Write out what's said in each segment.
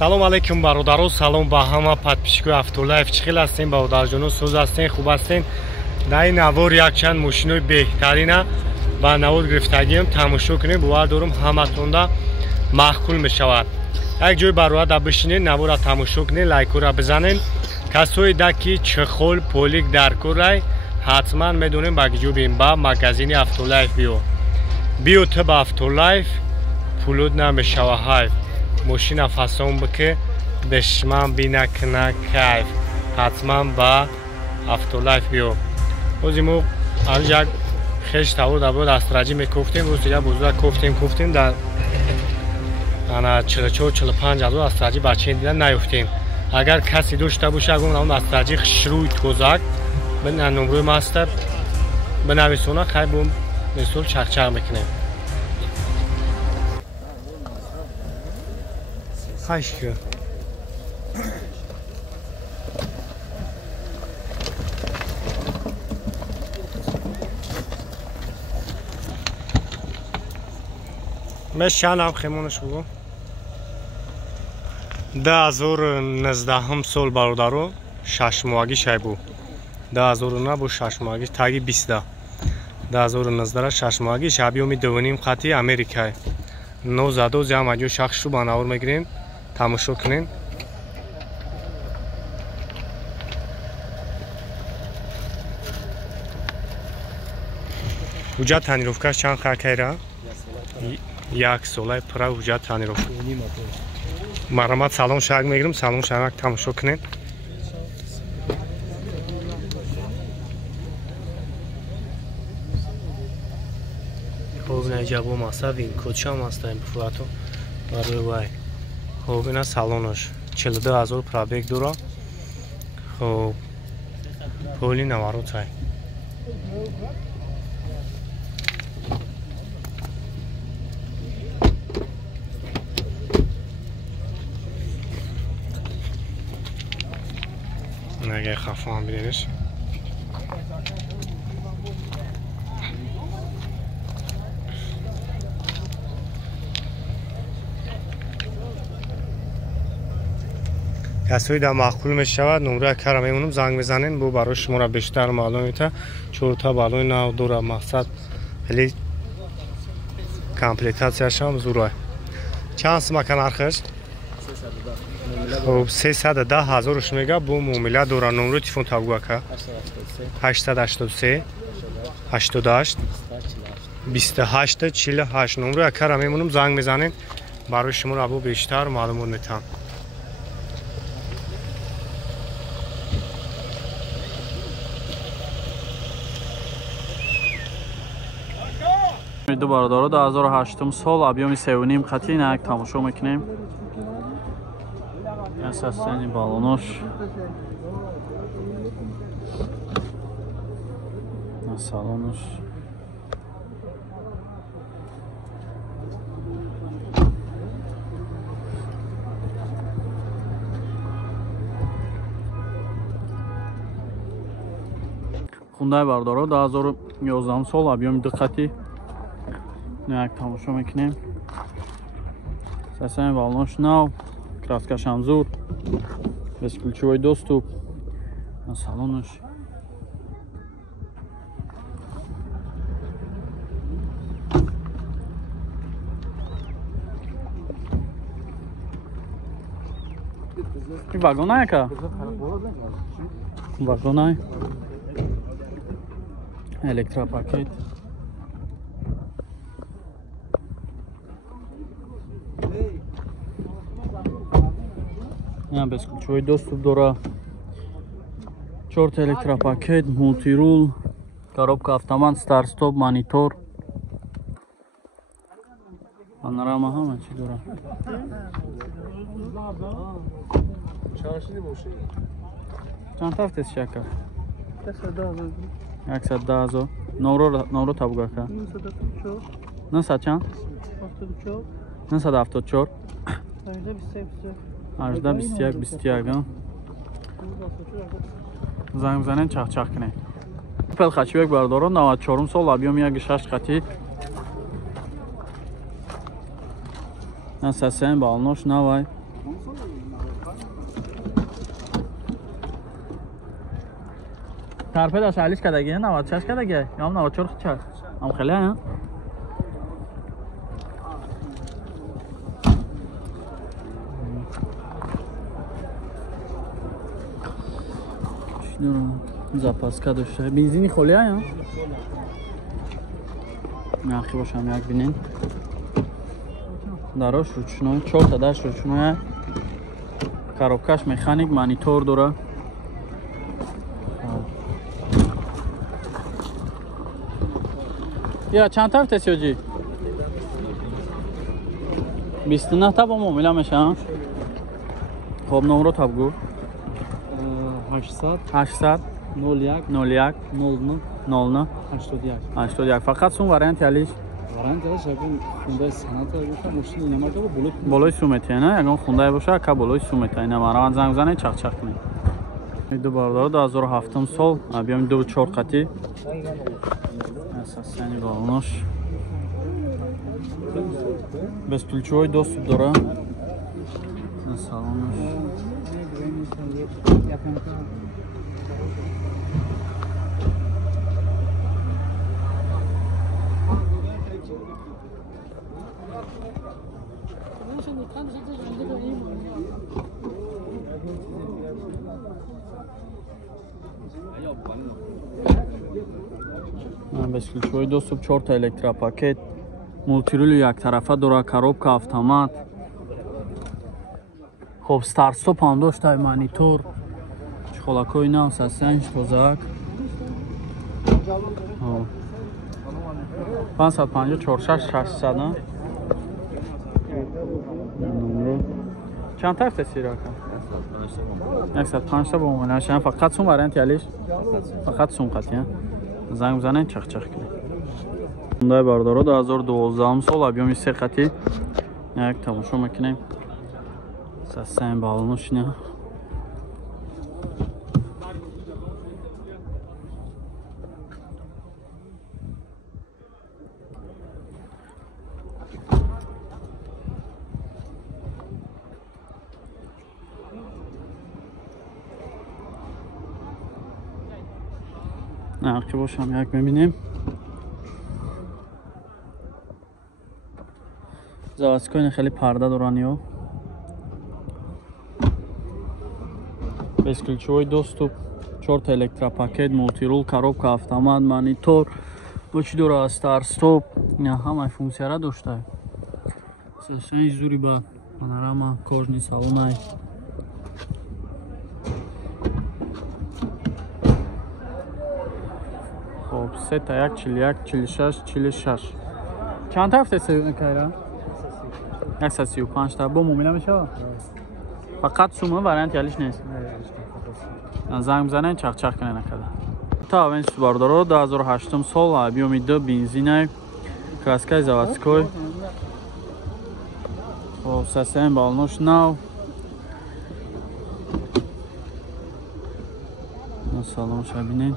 салом алейкум бародаро, салом ба ҳама подписчикои Автолайф. Чӣ хел ҳастем бародарҷоно? Сӯз ҳастен, хуб ҳастен? Дар ин навор якчанд мошинои беҳтарина ба навод гирифтагиам тамошо кунем. бовар дорам ҳаматонда маъқул мешавад. як ҷои барояда бишинед, навора тамошо кунед, лайкора бизанед. касое да ки чихол полик дар кӯрай ҳатман медонем ба киҷо бим ба магазини Автолайф биё ту ба Автолайф пулуд намешава ҳайф. ماشین فسان بکه دشمن بینه کنه کیف حتما با افتولایف بیو اوزیمو از یک خیش تاور در بود استراجی میکفتیم روز دیگه بزرگ کفتیم در انا 44-45 از استراجی بچه دیدن نیفتیم. اگر کسی داشته باشه اگه اون استراجی شروع توزک به نمره ماستر به نویسونه خیلی بوم مثل چخچق میکنیم. Aşkı. مشانم خیمونش بگو. 2019 سال برادرو 6 ماهگی شای بود. 2009 بود 6 ماهگی تاگی 20. 2019 6 ماهگی شبیه می دوونیم خطی امریکای. 19 زمان جو شخص رو باناور میگیریم. تماشا کنین. حجت تانیروفکاش چند خاکی را؟ یک ساله پرا حجت تانیروف. مرامت سالون شاگ میگیرم سالون شاگ تماشا کنین. خوب نجابو ماسا وین کدشا ماستا این بفلاتو برای وای. خب اینا سالونش 42,000 پرابیک دورا. خب پولی نوارو تای نگه خفا هم بیدینش کسایی در معقول می شود نمره کار میمونم زنگ بزنین بو برای شما را بیشتر معلوم میته چورتا بالای نو دور مقصد خیلی کامپلیتاسیون شام زورای چند سمکن آخرش خب 310,000 میگه بو معامله دور نمره تلفن تابگو که 883 88 28 48 نمره کار میمونم زنگ میزنین برای شما را بو بیشتر معلومات میتم. دو برادرها 2008 سال ابیام 3.5 خطی نک تماشا میکنیم. اساساً بالونش سالونش خونده برادرها 2011 سال ابیام 2 خطی نک تماشا میکنیم. اساساً بالونش نو краскаш ҳам зур без ключевой доступ на салонаш вагонай ка вагонай электропакет без ключевой доступ дора 4 электропакет мультирул коробка автомат старт стоп монитор панорама ҳама чӣ дора чанд тафтес шака 110,000 номро табугака 900 чанд 974 18-21 زنگ بزنین چخ کنین. پل خچیبک بردارو 94 سال ابیام 1.6 خطی اساساً بالنوش نوای Tarpeda 40 kadagi, 96 kadagi, ya 94 char. Am khali ha. Zapaska dاشته. بنزینی خالی ها؟ نخی باشم یک بینین. دراش روچنوی 4 تا داش روچنوی. کاروبکاش مکانیک مانیتور داره. یا چند تا تسیوجی؟ 29 تا با معامله میشه. خب نمره تا بگو. 800 01 01 09 81 فقط سون وارنت یالیش شبین خونده سنت باشه ماشین نماده و بالای سومته نه یگان خونده باشه که بالای سومته نه مرا زنگ زنه چق چق کنه دو باردار 2007 سال بیام دو 4 قطی اساساً بالونش без ключевой доступ داره سلامش без ключевой доступ 4 та электропакет мультирул як тарафа дора коробка автомат خب старт стоп هم داشته مانیتور چخلاکوی نام سسنج توزاک 554 600 نه چند تا تسی را کن 105 تا با اون شما فقط سون وارنت یالیش فقط سون قطعی زنگ بزنین چخ چخ کنید اونده باردارو 2012 سال ابیومی 3 قطعی یک تماشا میکنیم سسن بالونش نه نه که باشم یک ببینیم заводской خیلی پرده دورانیو бесключевой доступ 4 та электропакет мультирул коробка автомат монитор бочи дора старт стоп ина ҳамаи функсияра дошта сасани зури ба панорама кожни салонай خب 3 تا 1 41 46 46 چند تا هفته کایرا 135 تا با معامله میشه فقط سومه وارنت یالیش نیست زنگ بزنین چخ چخ کنه نکرده تا این سوباردارو 2008 سال بیومی دو بنزینه краскай заводской خب سسن بالنوش نو سلام شبینین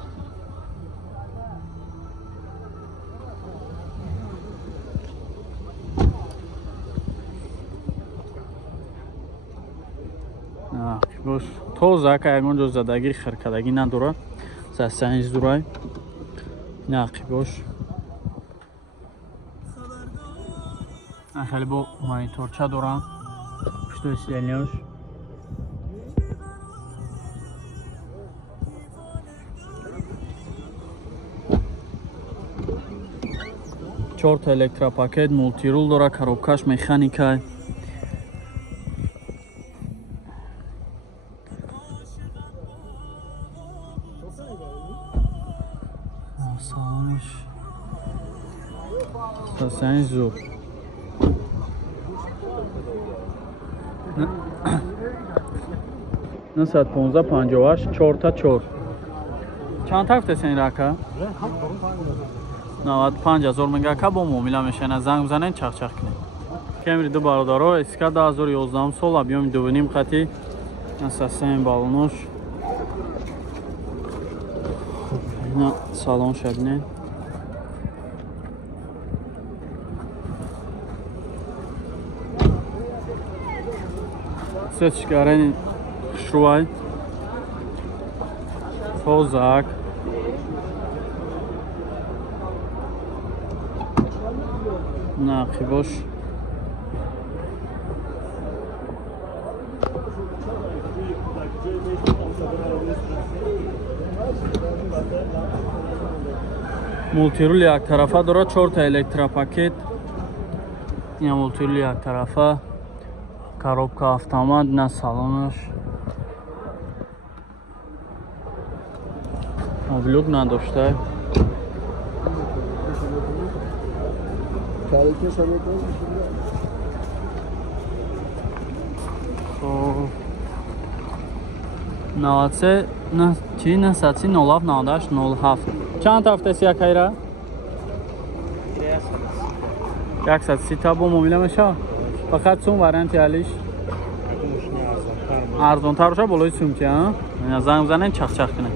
бош тоза ка ягон ҷо задагӣ хиркадагӣ надорад сасанҷ дурай нақи бош хеле бо мониторча дорам пуштои сиденияш чор та электропакет мултирул дора коробкаш механика салониш сасани зур насад 1558 4 та 4 чанд та ҳафтасин рака 95000 мегака бо муомила мешана занг бзанен чахчах кунед кемри ду бародаро иска 2011 сол объёми 2.5 қати насасен балонош на салон шабинен Сечкарани хушрувай. Тозак. Нақибош. Мултирул як тарафа дорад, 4 та электропакет. ин мултирул як тарафа, коробка автомат на салонаш. Облюк надошта. Наваце на чи на саци 099807. Чанд ҳафтаси якайра? 130 та бо муомила меша. Фақат сум варианти алиш. Арзонтар боша болои сумки, а? Занг занен чахчах кунад.